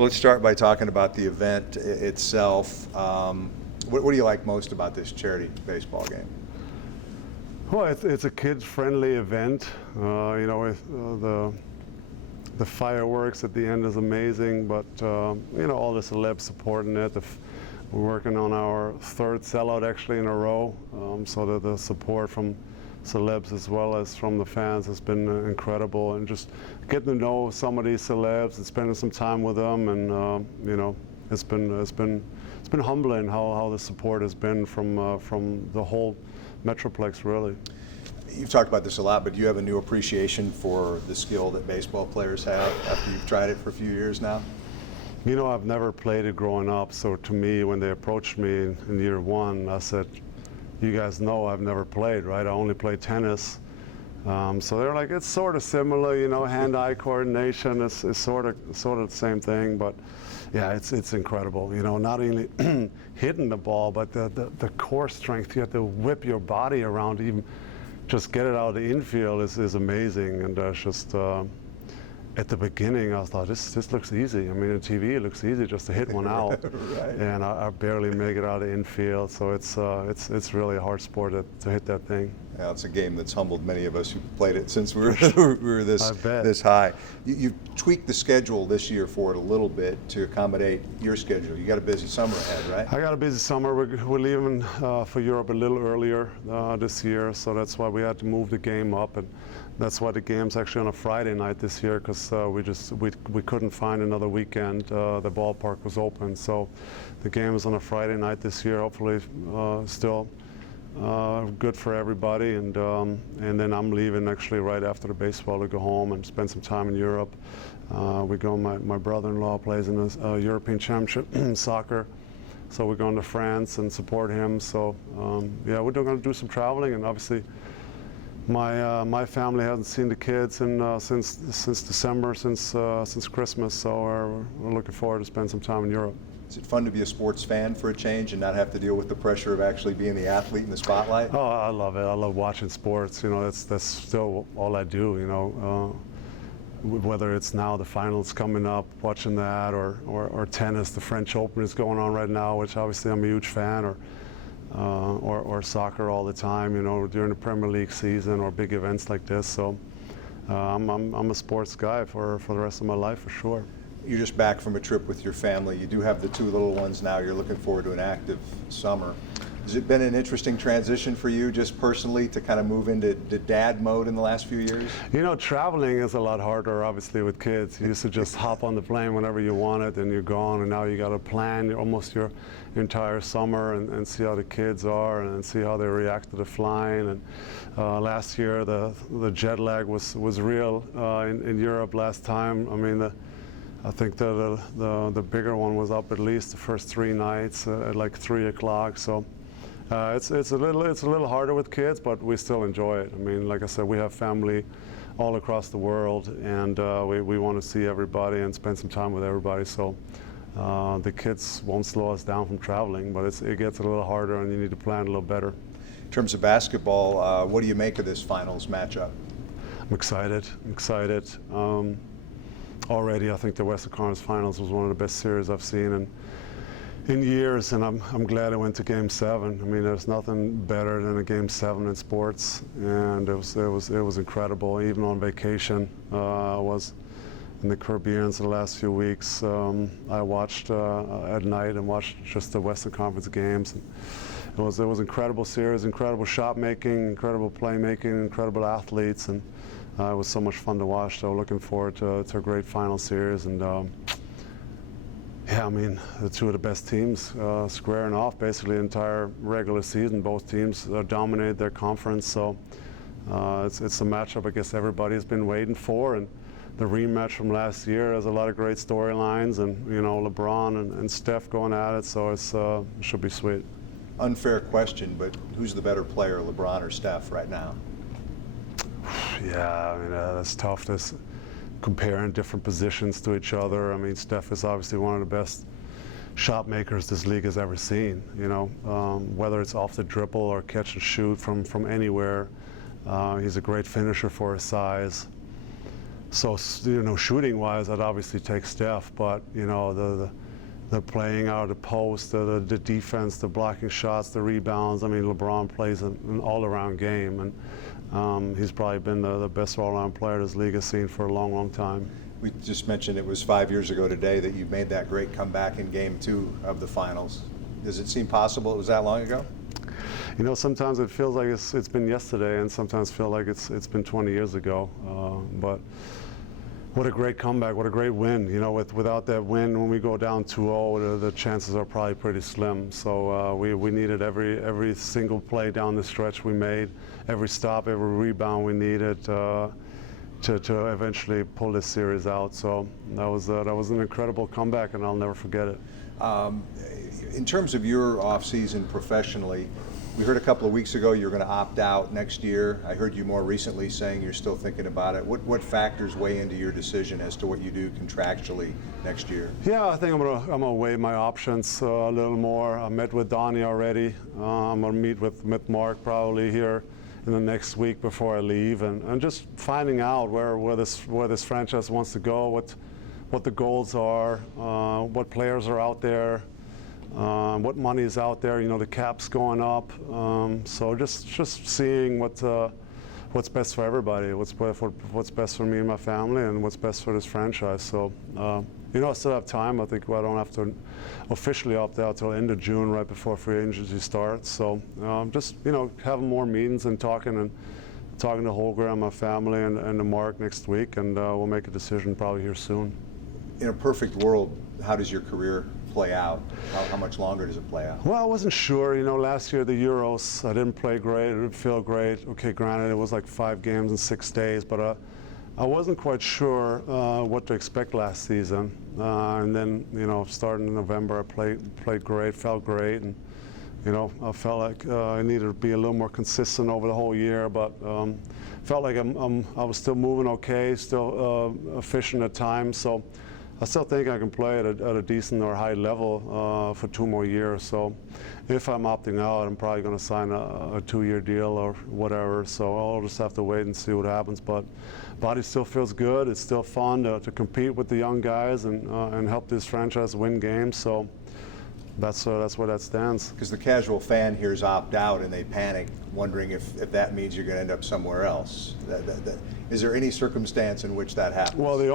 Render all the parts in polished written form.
Well, let's start by talking about the event itself. What do you like most about this charity baseball game? Well, it's a kid-friendly event. With the fireworks at the end is amazing, but all the celebs supporting it. We're working on our third sellout actually in a row, so that the support from celebs as well as from the fans has been incredible, and just getting to know some of these celebs and spending some time with them, and it's been humbling how the support has been from the whole Metroplex, really. You've talked about this a lot, but do you have a new appreciation for the skill that baseball players have after you've tried it for a few years now? I've never played it growing up, so to me, when they approached me in year one, I said, you guys know I've never played, right? I only played tennis. So they're like, it's sort of similar, hand-eye coordination is sort of the same thing, but yeah, it's incredible. Not only hitting the ball, but the core strength. You have to whip your body around to even just get it out of the infield is amazing, and just at the beginning, I thought, this looks easy. I mean, on TV, it looks easy just to hit one out. Right. And I barely make it out of the infield, so it's really a hard sport to hit that thing. Yeah, it's a game that's humbled many of us who played it since we were this high. You've tweaked the schedule this year for it a little bit to accommodate your schedule. You got a busy summer ahead, right? I got a busy summer. We're leaving for Europe a little earlier this year, so that's why we had to move the game up, and that's why the game's actually on a Friday night this year, because we couldn't find another weekend. The ballpark was open, so the game is on a Friday night this year. Hopefully, still good for everybody, and then I'm leaving actually right after the baseball to go home and spend some time in Europe. My brother-in-law plays in the European Championship in soccer, so we're going to France and support him. So yeah, we're going to do some traveling, and obviously my family hasn't seen the kids since December, since Christmas. So we're looking forward to spend some time in Europe. Is it fun to be a sports fan for a change and not have to deal with the pressure of actually being the athlete in the spotlight? Oh, I love it. I love watching sports. That's still all I do. Whether it's now the finals coming up, watching that, or tennis, the French Open is going on right now, which obviously I'm a huge fan, or soccer all the time. During the Premier League season or big events like this. So I'm a sports guy for the rest of my life for sure. You're just back from a trip with your family. You do have the two little ones now. You're looking forward to an active summer. Has it been an interesting transition for you just personally to kind of move into the dad mode in the last few years? Traveling is a lot harder, obviously, with kids. You used to just hop on the plane whenever you wanted and you're gone, and now you got to plan almost your entire summer and see how the kids are and see how they react to the flying. And last year, the jet lag was real in Europe last time. I mean, I think the bigger one was up at least the first 3 nights at like 3 o'clock. So it's a little harder with kids, but we still enjoy it. I mean, like I said, we have family all across the world, and we want to see everybody and spend some time with everybody. So the kids won't slow us down from traveling, but it gets a little harder, and you need to plan a little better. In terms of basketball, what do you make of this finals matchup? I'm excited. Already, I think the Western Conference Finals was one of the best series I've seen in years, and I'm glad I went to Game 7. I mean, there's nothing better than a Game 7 in sports, and it was incredible. Even on vacation, I was in the Caribbean the last few weeks. I watched at night and watched just the Western Conference games. And it was an incredible series, incredible shot making, incredible playmaking, incredible athletes, and it was so much fun to watch. So looking forward to a great final series, and yeah, I mean, the two of the best teams squaring off basically the entire regular season. Both teams dominated their conference, so it's a matchup I guess everybody's been waiting for, and the rematch from last year has a lot of great storylines, and LeBron and Steph going at it, so it should be sweet. Unfair question, but who's the better player, LeBron or Steph right now? Yeah, I mean, that's tough to comparing different positions to each other. I mean, Steph is obviously one of the best shot makers this league has ever seen. Whether it's off the dribble or catch and shoot from anywhere, he's a great finisher for his size. So shooting-wise, I'd obviously take Steph, but the playing out of the post, the defense, the blocking shots, the rebounds. I mean, LeBron plays an all-around game, and he's probably been the best all-around player this league has seen for a long, long time. We just mentioned it was 5 years ago today that you made that great comeback in Game 2 of the finals. Does it seem possible it was that long ago? Sometimes it feels like it's been yesterday, and sometimes feel like it's been 20 years ago. But what a great comeback! What a great win! Without that win, when we go down 2-0, the chances are probably pretty slim. So we needed every single play down the stretch we made, every stop, every rebound we needed to eventually pull this series out. So that was an incredible comeback, and I'll never forget it. In terms of your off-season professionally, we heard a couple of weeks ago you're going to opt out next year. I heard you more recently saying you're still thinking about it. What factors weigh into your decision as to what you do contractually next year? Yeah, I think I'm gonna weigh my options a little more. I met with Donnie already. I'm gonna meet with Mark probably here in the next week before I leave, and just finding out where this franchise wants to go, what the goals are, what players are out there. What money is out there? The cap's going up, so just seeing what's best for everybody, what's best for me and my family, and what's best for this franchise. So I still have time. I think I don't have to officially opt out till end of June, right before free agency starts. So just having more meetings and talking to Holger and my family and to Mark next week, and we'll make a decision probably here soon. In a perfect world, how does your career play out? How much longer does it play out? Well, I wasn't sure. Last year, the Euros, I didn't play great. I didn't feel great. Okay, granted, it was like 5 games in 6 days, but I wasn't quite sure what to expect last season. And then, starting in November, I played great, felt great, and I felt like I needed to be a little more consistent over the whole year, but felt like I was still moving okay, still efficient at times. So I still think I can play at a decent or high level for 2 more years. So if I'm opting out, I'm probably going to sign a 2-year deal or whatever. So I'll just have to wait and see what happens. But body still feels good. It's still fun to compete with the young guys and help this franchise win games. So that's where that stands. Because the casual fan hears opt out and they panic, wondering if that means you're going to end up somewhere else. Is there any circumstance in which that happens? Well, I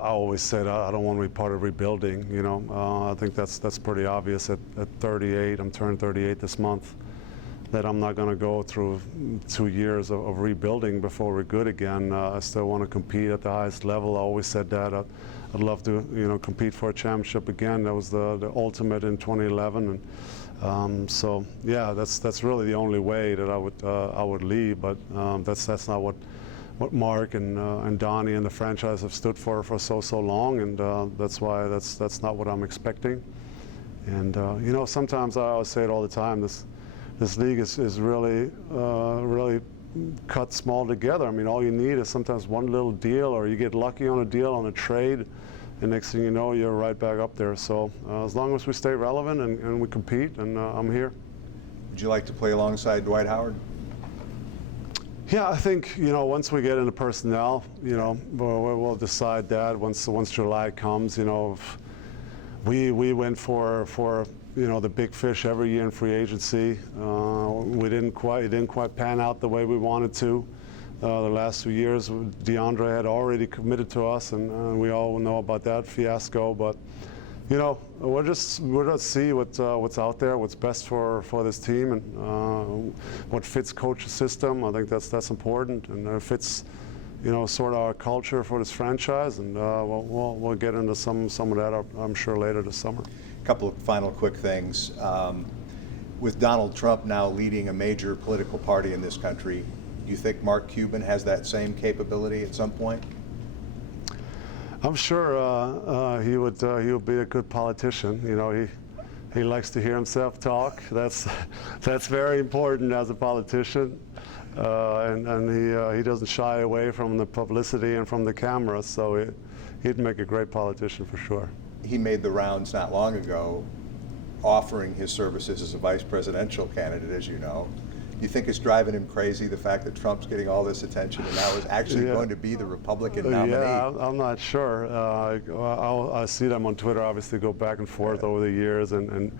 always said I don't want to be part of rebuilding. I think that's pretty obvious at 38. I'm turning 38 this month. That I'm not going to go through 2 years of rebuilding before we're good again. I still want to compete at the highest level. I always said that. I'd love to, compete for a championship again. That was the ultimate in 2011, and so yeah, that's really the only way that I would leave. But that's not what Mark and Donnie and the franchise have stood for so long, and that's why that's not what I'm expecting. And sometimes I always say it all the time. This league is really cut small together. I mean, all you need is sometimes one little deal, or you get lucky on a deal, on a trade, and next thing you know, you're right back up there. So as long as we stay relevant and we compete, and I'm here. Would you like to play alongside Dwight Howard? Yeah, I think once we get into personnel, we'll decide that once July comes. We went for the big fish every year in free agency. It didn't quite pan out the way we wanted to. The last 2 years, DeAndre had already committed to us, and we all know about that fiasco. But we'll just see what's out there, what's best for this team, and what fits coach's system. I think that's important, and it fits sort of our culture for this franchise. And we'll get into some of that, I'm sure, later this summer. A couple of final quick things. With Donald Trump now leading a major political party in this country, do you think Mark Cuban has that same capability at some point? I'm sure he would be a good politician. He likes to hear himself talk. That's very important as a politician, and he doesn't shy away from the publicity and from the camera. So he'd make a great politician for sure. He made the rounds not long ago, offering his services as a vice presidential candidate, as you know. you think it's driving him crazy, the fact that Trump's getting all this attention and now is actually Yeah. going to be the Republican nominee? Yeah, I'm not sure. I see them on Twitter obviously go back and forth over the years and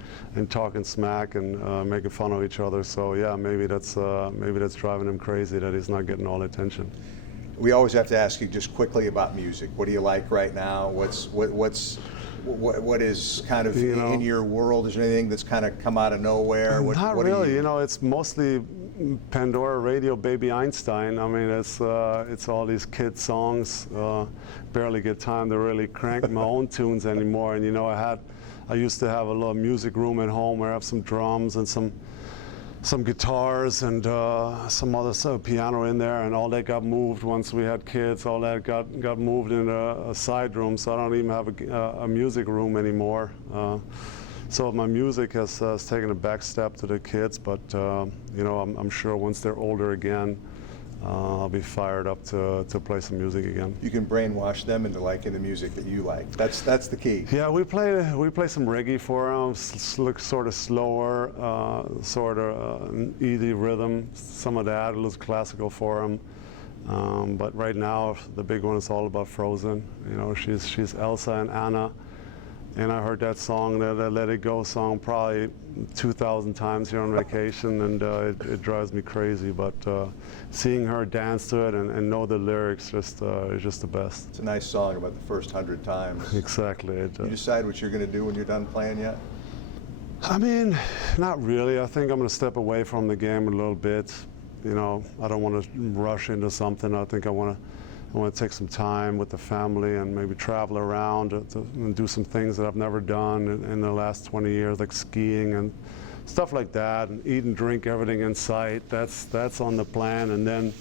talking smack and making fun of each other. So yeah, maybe that's driving him crazy that he's not getting all the attention. We always have to ask you just quickly about music. What do you like right now? What is kind of in your world? Is there anything that's kind of come out of nowhere? Not really. It's mostly Pandora Radio, Baby Einstein. I mean, it's all these kid songs. Barely get time to really crank my own tunes anymore. And I used to have a little music room at home where I have some drums and some guitars and some other piano in there, and all that got moved once we had kids. All that got moved into a side room, so I don't even have a music room anymore. So my music has taken a back step to the kids, but I'm sure once they're older again, I'll be fired up to play some music again. You can brainwash them into liking the music that you like. That's the key. Yeah, we play some reggae for them, sort of slower, sort of easy rhythm, some of that, a little classical for them. But right now, the big one is all about Frozen. She's Elsa and Anna. And I heard that song, that Let It Go song, probably 2,000 times here on vacation, and it drives me crazy. But seeing her dance to it and know the lyrics is just the best. It's a nice song about the first 100 times. Exactly. You decide what you're going to do when you're done playing yet? I mean, not really. I think I'm going to step away from the game a little bit. I don't want to rush into something. I think I want to take some time with the family and maybe travel around and do some things that I've never done in the last 20 years, like skiing and stuff like that, and eat and drink everything in sight. That's on the plan, and then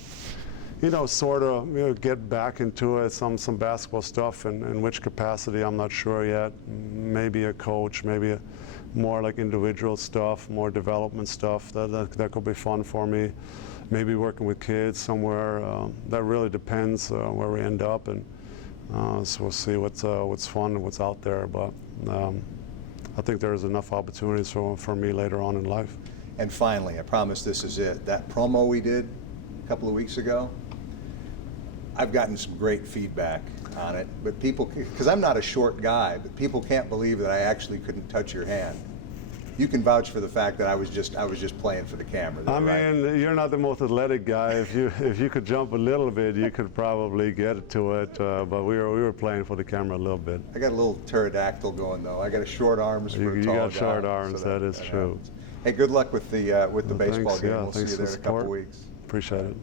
sort of get back into it, some basketball stuff, and in which capacity I'm not sure yet. Maybe a coach, maybe more like individual stuff, more development stuff. That could be fun for me. Maybe working with kids somewhere. That really depends where we end up, and so we'll see what's fun and what's out there. But I think there's enough opportunities for me later on in life. And finally, I promise this is it. That promo we did a couple of weeks ago, I've gotten some great feedback on it. But people, because I'm not a short guy, but people can't believe that I actually couldn't touch your hand. You can vouch for the fact that I was just playing for the camera. I mean, right? You're not the most athletic guy. If you could jump a little bit, you could probably get to it. But we were playing for the camera a little bit. I got a little pterodactyl going though. I got a short arms for a tall guy. You got short arms. So that is true. Hey, good luck with the baseball thanks, game. yeah, We'll see you there in a couple weeks. Appreciate it.